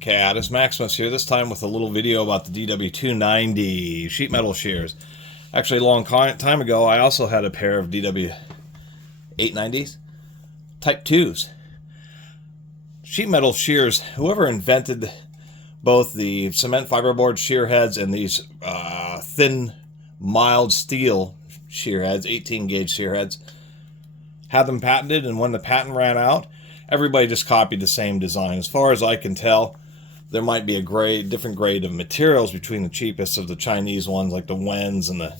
Catus, Maximus here, this time with a little video about the DW890 sheet metal shears. Actually, a long time ago, I also had a pair of DW890s, Type 2s. Sheet metal shears, whoever invented both the cement fiberboard shear heads and these thin, mild steel shear heads, 18 gauge shear heads, had them patented, and when the patent ran out, everybody just copied the same design. As far as I can tell, there might be a different grade of materials between the cheapest of the Chinese ones, like the Wens, and the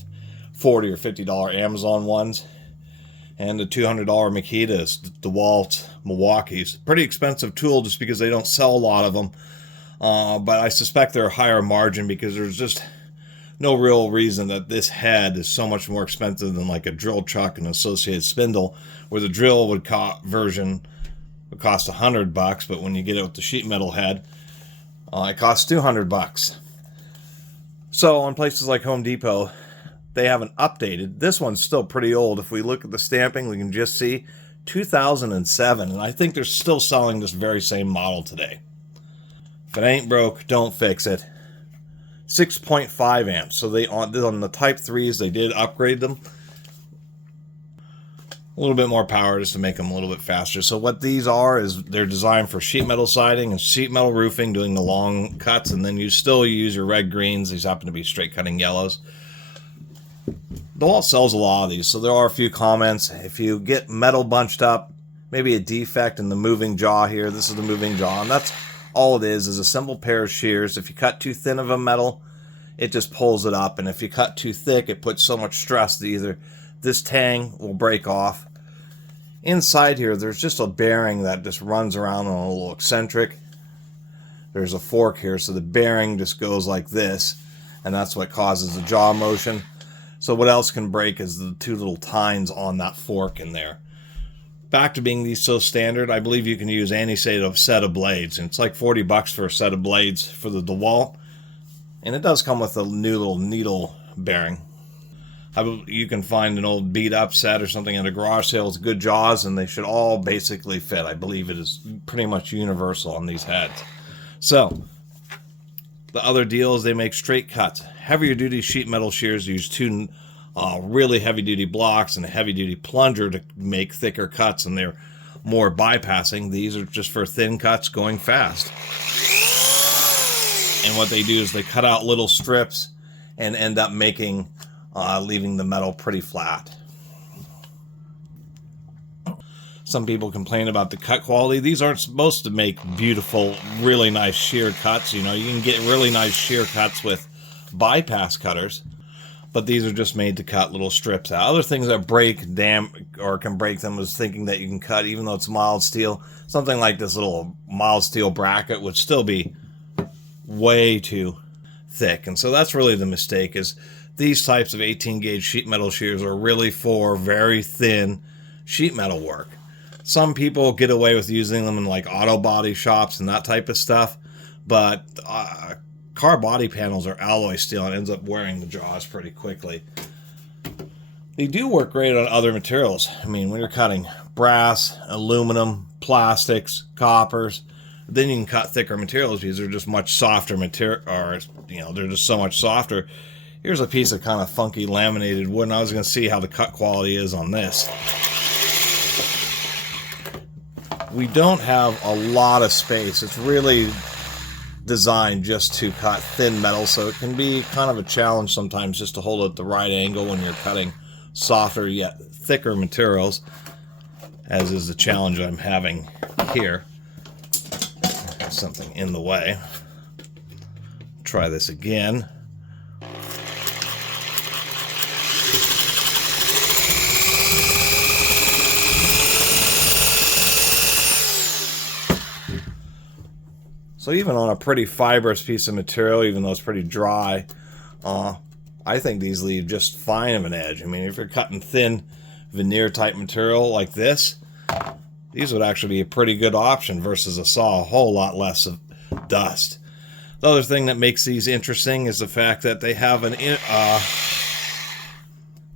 $40 or $50 Amazon ones, and the $200 Makitas, the DeWalt, Milwaukee's. Pretty expensive tool just because they don't sell a lot of them, but I suspect they're a higher margin because there's just no real reason that this head is so much more expensive than like a drill chuck and associated spindle, where the drill version would cost $100, but when you get it with the sheet metal head, it costs $200. So on places like Home Depot, they haven't updated. This one's still pretty old. If we look at the stamping, we can just see 2007, and I think they're still selling this very same model today. If it ain't broke, don't fix it. 6.5 amps. So they on the Type 3s, they did upgrade them. A little bit more power just to make them a little bit faster. So what these are is they're designed for sheet metal siding and sheet metal roofing, doing the long cuts, and then you still use your red greens. These happen to be straight cutting yellows. DeWalt sells a lot of these, so there are a few comments. If you get metal bunched up, maybe a defect in the moving jaw here, this is the moving jaw, and that's all it is a simple pair of shears. If you cut too thin of a metal, it just pulls it up, and if you cut too thick, it puts so much stress that either this tang will break off. Inside here, there's just a bearing that just runs around on a little eccentric. There's a fork here, so the bearing just goes like this, and that's what causes the jaw motion. So what else can break is the two little tines on that fork in there. Back to being these so standard, I believe you can use any set of blades, and it's like $40 for a set of blades for the DeWalt, and it does come with a new little needle bearing. You can find an old beat up set or something at a garage sale with good jaws, and they should all basically fit. I believe it is pretty much universal on these heads. So the other deal is they make straight cuts. Heavier duty sheet metal shears use two really heavy duty blocks and a heavy duty plunger to make thicker cuts, and they're more bypassing. These are just for thin cuts going fast. And what they do is they cut out little strips and end up making leaving the metal pretty flat. Some people complain about the cut quality. These aren't supposed to make beautiful, really nice shear cuts. You know, you can get really nice shear cuts with bypass cutters, but these are just made to cut little strips out. Other things that break, or can break them is thinking that you can cut, even though it's mild steel, something like this little mild steel bracket would still be way too thick. And so that's really the mistake, is these types of 18 gauge sheet metal shears are really for very thin sheet metal work. Some people get away with using them in like auto body shops and that type of stuff, but car body panels are alloy steel and ends up wearing the jaws pretty quickly. They do work great on other materials. I mean, when you're cutting brass, aluminum, plastics, coppers, then you can cut thicker materials because they're just much softer material, or they're just so much softer. Here's a piece of kind of funky laminated wood, and I was going to see how the cut quality is on this. We don't have a lot of space. It's really designed just to cut thin metal, so it can be kind of a challenge sometimes just to hold it at the right angle when you're cutting softer yet thicker materials, as is the challenge I'm having here. Something in the way. Try this again. So even on a pretty fibrous piece of material, even though it's pretty dry, I think these leave just fine of an edge. I mean, if you're cutting thin veneer type material like this, these would actually be a pretty good option versus a saw, a whole lot less of dust. The other thing that makes these interesting is the fact that they have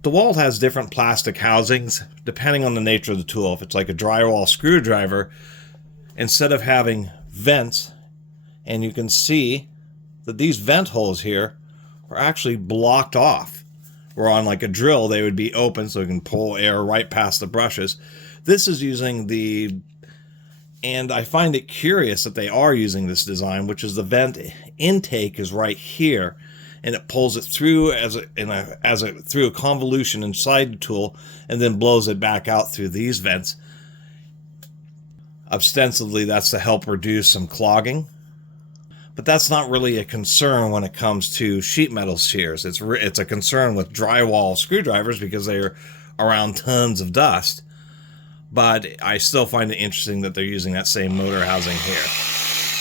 DeWalt has different plastic housings depending on the nature of the tool. If it's like a drywall screwdriver, instead of having vents And you can see that these vent holes here are actually blocked off. Where on like a drill, they would be open so you can pull air right past the brushes. This is using the, and I find it curious that they are using this design, which is the vent intake is right here, and it pulls it through through a convolution inside the tool, and then blows it back out through these vents. Ostensibly, that's to help reduce some clogging. But that's not really a concern when it comes to sheet metal shears. It's a concern with drywall screwdrivers because they're around tons of dust. But I still find it interesting that they're using that same motor housing here.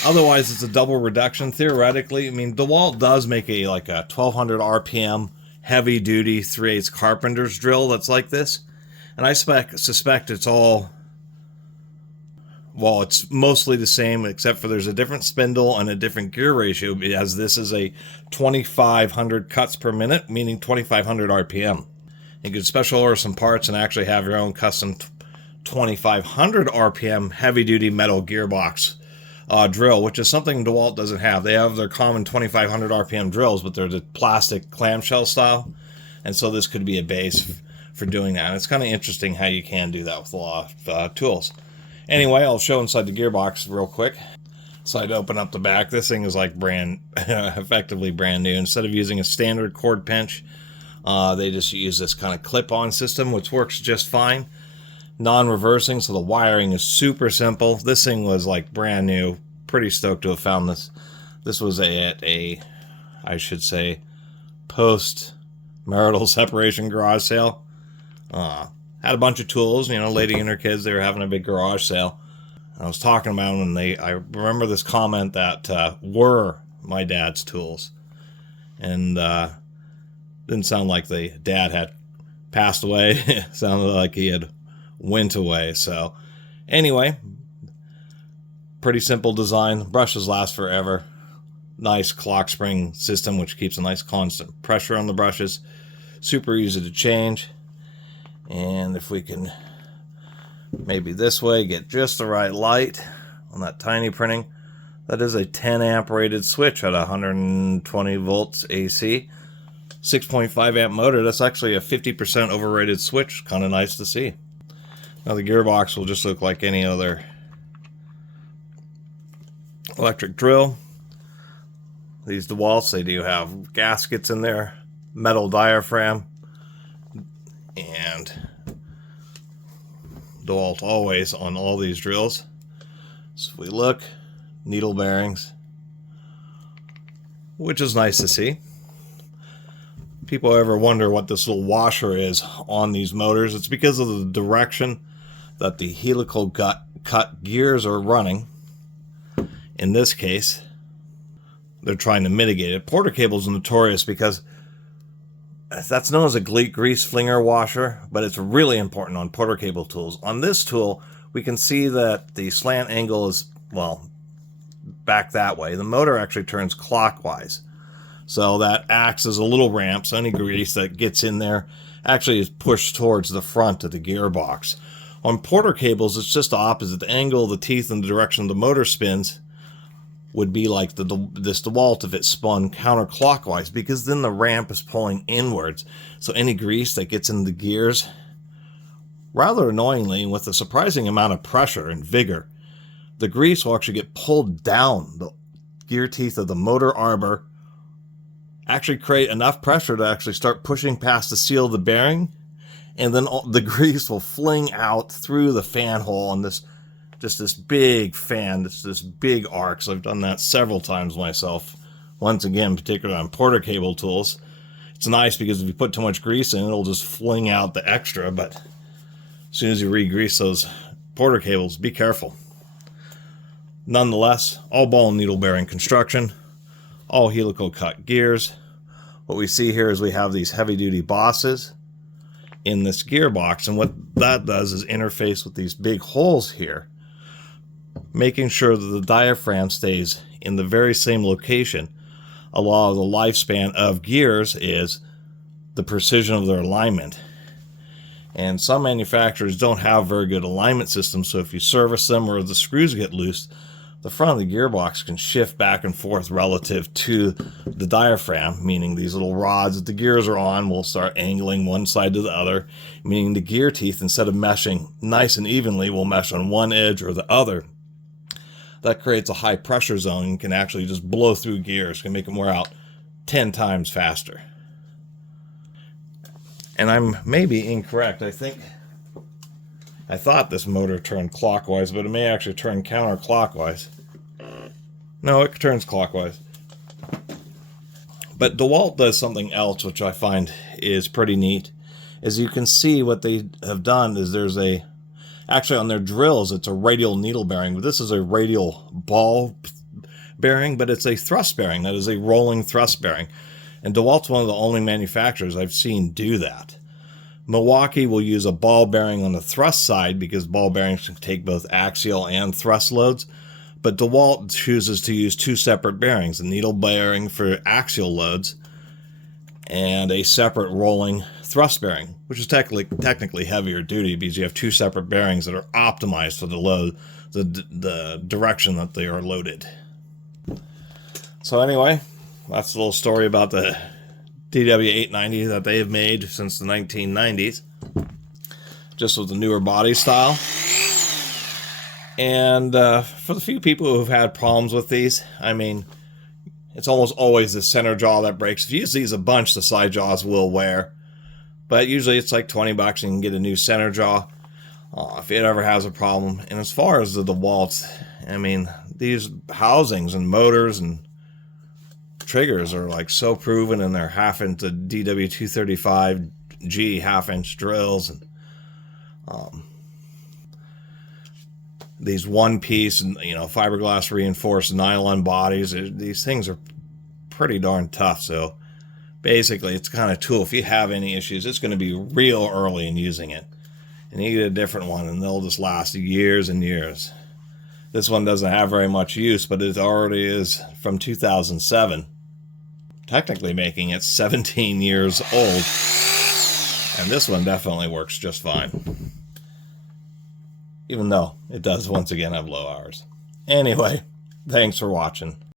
Otherwise, it's a double reduction theoretically. I mean, DeWalt does make a 1200 RPM heavy-duty 3/8 carpenter's drill that's like this. And I suspect it's all... Well, it's mostly the same, except for there's a different spindle and a different gear ratio, as this is a 2,500 cuts per minute, meaning 2,500 RPM. You can special order some parts and actually have your own custom 2,500 RPM heavy-duty metal gearbox drill, which is something DeWalt doesn't have. They have their common 2,500 RPM drills, but they're the plastic clamshell style, and so this could be a base for doing that. And it's kind of interesting how you can do that with a lot of tools. Anyway, I'll show inside the gearbox real quick. So I'd open up the back. This thing is like effectively brand new. Instead of using a standard cord pinch, they just use this kind of clip-on system, which works just fine. Non-reversing, so the wiring is super simple. This thing was like brand new. Pretty stoked to have found this. This was at a, I should say, post-marital separation garage sale. Had a bunch of tools, you know, lady and her kids, they were having a big garage sale. I was talking about them, and I remember this comment that were my dad's tools. And didn't sound like the dad had passed away. It sounded like he had went away. So anyway, pretty simple design. Brushes last forever. Nice clock spring system, which keeps a nice constant pressure on the brushes. Super easy to change. And if we can, maybe this way, get just the right light on that tiny printing. That is a 10 amp rated switch at 120 volts AC. 6.5 amp motor. That's actually a 50% overrated switch. Kind of nice to see. Now the gearbox will just look like any other electric drill. These DeWalts, they do have gaskets in there, metal diaphragm, and DeWalt always on all these drills. So if we look, needle bearings, which is nice to see. People ever wonder what this little washer is on these motors, it's because of the direction that the helical cut gears are running. In this case, they're trying to mitigate it. Porter cable is notorious because that's known as a grease flinger washer, but it's really important on porter cable tools. On this tool, we can see that the slant angle is, well, back that way. The motor actually turns clockwise. So that acts as a little ramp, so any grease that gets in there actually is pushed towards the front of the gearbox. On porter cables, it's just the opposite. The angle of the teeth and the direction the motor spins would be like this DeWalt if it spun counterclockwise, because then the ramp is pulling inwards. So any grease that gets in the gears, rather annoyingly, with a surprising amount of pressure and vigor, the grease will actually get pulled down the gear teeth of the motor arbor, actually create enough pressure to actually start pushing past the seal of the bearing, and then the grease will fling out through the fan hole on this, just this big fan, this big arc. So I've done that several times myself. Once again, particularly on porter cable tools. It's nice because if you put too much grease in, it'll just fling out the extra, but as soon as you re-grease those porter cables, be careful. Nonetheless, all ball and needle bearing construction, all helical cut gears. What we see here is we have these heavy duty bosses in this gearbox, and what that does is interface with these big holes here, making sure that the diaphragm stays in the very same location. A lot of the lifespan of gears is the precision of their alignment. And some manufacturers don't have very good alignment systems, so if you service them or the screws get loose, the front of the gearbox can shift back and forth relative to the diaphragm, meaning these little rods that the gears are on will start angling one side to the other, meaning the gear teeth, instead of meshing nice and evenly, will mesh on one edge or the other. That creates a high pressure zone and can actually just blow through gears, can make them wear out 10 times faster. And I'm maybe incorrect. I thought this motor turned clockwise, but it may actually turn counterclockwise. No, it turns clockwise. But DeWalt does something else which I find is pretty neat. As you can see, what they have done is there's actually on their drills, it's a radial needle bearing, but this is a radial ball bearing, but it's a thrust bearing. That is a rolling thrust bearing. And DeWalt's one of the only manufacturers I've seen do that. Milwaukee will use a ball bearing on the thrust side because ball bearings can take both axial and thrust loads, but DeWalt chooses to use two separate bearings, a needle bearing for axial loads and a separate rolling thrust bearing, which is technically heavier duty because you have two separate bearings that are optimized for the load, the direction that they are loaded. So anyway, that's a little story about the DW890 that they have made since the 1990s, just with the newer body style. And for the few people who've had problems with these, I mean, it's almost always the center jaw that breaks. If you use these a bunch, the side jaws will wear, but usually it's like $20 and you can get a new center jaw if it ever has a problem. And as far as the DeWalt's, I mean, these housings and motors and triggers are like so proven, and they're half-inch DW235G half-inch drills, and these one-piece and fiberglass reinforced nylon bodies. These things are pretty darn tough. So basically, it's the kind of tool, if you have any issues, it's going to be real early in using it, and you get a different one, and they'll just last years and years. This one doesn't have very much use, but it already is from 2007. Technically making it 17 years old, and this one definitely works just fine, even though it does once again have low hours. Anyway, thanks for watching.